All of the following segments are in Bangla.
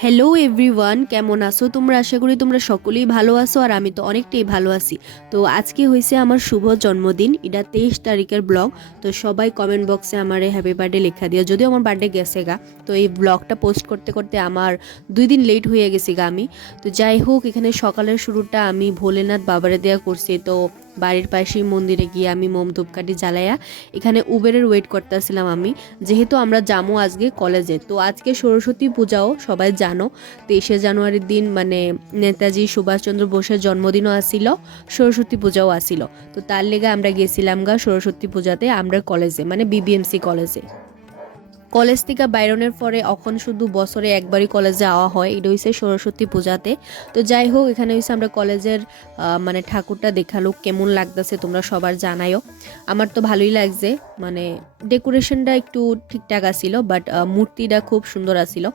হ্যালো এভরিওয়ান, কেমন আছো তোমরা? আশা করি তোমরা সকলেই ভালো আছো আর আমি তো অনেকটাই ভালো আছি। তো আজকে হয়েছে আমার শুভ জন্মদিন, এটা 23 তারিখের ব্লগ। তো সবাই কমেন্ট বক্সে আমার হ্যাপি বার্থডে লেখা দিও, যদিও আমার বার্থডে গেছে গা। তো এই ব্লগটা পোস্ট করতে করতে আমার 2 দিন লেট হয়ে গেছি গা আমি। তো যাই হোক, এখানে সকালের শুরুটা আমি ভোলেনাথ বাবারে দেওয়া করছি। তো বাড়ির পাশেই মন্দিরে গিয়ে আমি মোম ধূপকাঠি জ্বালাইয়া এখানে উবেরের ওয়েট করতেছিলাম আমি, যেহেতু আমরা যাবো আজকে কলেজে। তো আজকে সরস্বতী পূজাও সবাই জানো, 23শে জানুয়ারির দিন মানে নেতাজি সুভাষচন্দ্র বোসের জন্মদিনও আসিল, সরস্বতী পূজাও আসিল। তো তার লেগে আমরা গেছিলাম গা সরস্বতী পূজাতে আমরা কলেজে, মানে বিবিএমসি কলেজে। কলেজ থেকে বাইরনের পরে এখন শুধু বছরে একবারই কলেজে যাওয়া হয়, এটা হয়েছে সরস্বতী পূজাতে। তো যাই হোক, এখানে হয়েছে আমরা কলেজের মানে ঠাকুরটা দেখালো কেমন লাগতেছে তোমরা সবার জানাইও। আমার তো ভালোই লাগছে, মানে ডেকোরেশনটা একটু ঠিকঠাক আসিল, বাট মূর্তিটা খুব সুন্দর আসিল।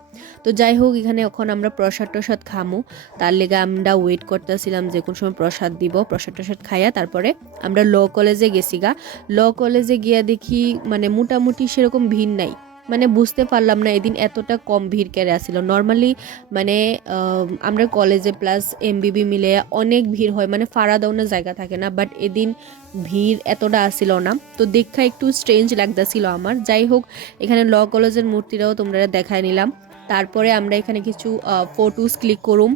তো যাই হোক, এখানে এখন আমরা প্রসাদ টসাদ খামু, তার লেগে আমরা ওয়েট করতেছিলাম যে কোন সময় প্রসাদ দিব। প্রসাদ টসাদ খাইয়া তারপরে আমরা ল কলেজে গেছি গা। ল কলেজে গিয়া দেখি মানে মোটামুটি সেরকম ভিড় নাই, মানে বুঝতে পারলাম না এদিন এতটা কম ভিড় কেড়ে আসছিল। নর্মালি মানে আমরা কলেজে প্লাস এমবিবি মিলে অনেক ভিড় হয়, মানে ফাড়া দাউনের জায়গা থাকে না, বাট এদিন ভিড় এতটা আসছিল না। তো দেখা একটু স্ট্রেঞ্জ লাগতেছিল আমার। যাই হোক, এখানে ল কলেজের মূর্তিটাও তোমরা দেখায় নিলাম। তারপরে আমরা এখানে কিছু ফটোস ক্লিক করুম,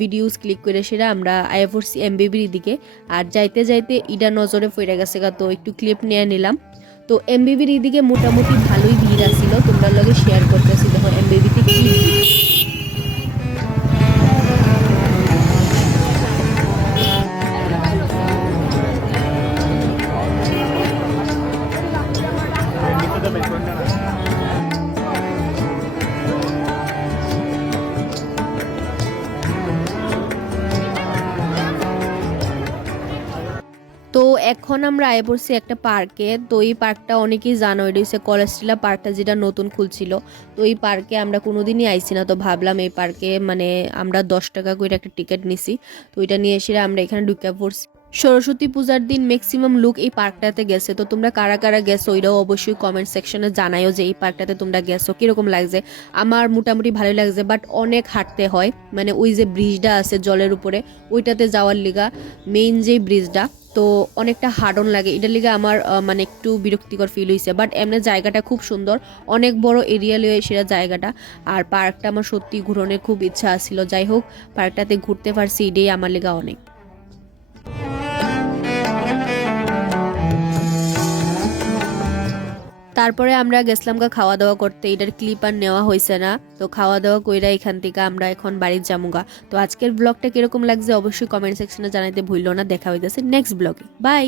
ভিডিওস ক্লিক করে সেটা আমরা আইএফওসি এমবিবির দিকে। আর যাইতে যাইতে ইডা নজরে পড়ে গেছে গা, তো একটু ক্লিপ নিয়ে নিলাম। তো এমবিবির এদিকে মোটামুটি ভালোই ভিড় আসছিল, তোমরা লগে শেয়ার করতেছি দেখো এমবিবিতে কি ভিড়। তো এখন আমরা আয়ে পড়ছি একটা পার্কে। তো এই পার্কটা অনেকেই জানো, এটা হচ্ছে কলেজটিলা পার্কটা, যেটা নতুন খুলছিল। তো এই পার্কে আমরা কোনোদিনই আইছি না, তো ভাবলাম এই পার্কে মানে আমরা 10 টাকা করে একটা টিকিট নিছি। তো ওইটা নিয়ে এসে আমরা এখানে ঢুকে পড়ছি। সরস্বতী পূজার দিন ম্যাক্সিমাম লোক এই পার্কটাতে গেছে। তো তোমরা কারা কারা গেছো ওইটাও অবশ্যই কমেন্ট সেকশনে জানাইও যে এই পার্কটাতে তোমরা গেছো কিরকম লাগছে। আমার মোটামুটি ভালো লাগছে, বাট অনেক হাঁটতে হয়, মানে ওই যে ব্রিজটা আছে জলের উপরে, ওইটাতে যাওয়ার লিগা, মেইন যে ব্রিজটা, তো অনেকটা হার্ডন লাগে। এটার লিগে আমার মানে একটু বিরক্তিকর ফিল হয়েছে। বাট এমনি জায়গাটা খুব সুন্দর, অনেক বড় এরিয়া লিয়ে সেটা জায়গাটা। আর পার্কটা আমার সত্যি ঘুরনের খুব ইচ্ছা ছিল। যাই হোক, পার্কটাতে ঘুরতে পারছি, এটাই আমার লিগা অনেক। তারপরে আমরা গেছিলাম গা খাওয়া দাওয়া করতে, এটার ক্লিপ আর নেওয়া হয়েছে না। তো খাওয়া দাওয়া কইরা এখান থেকে আমরা এখন বাড়ির যামুগা। তো আজকের ব্লগটা কিরকম লাগছে অবশ্যই কমেন্ট সেকশনে জানাইতে ভুললো না। দেখা হইতেছে নেক্সট ব্লগে, বাই।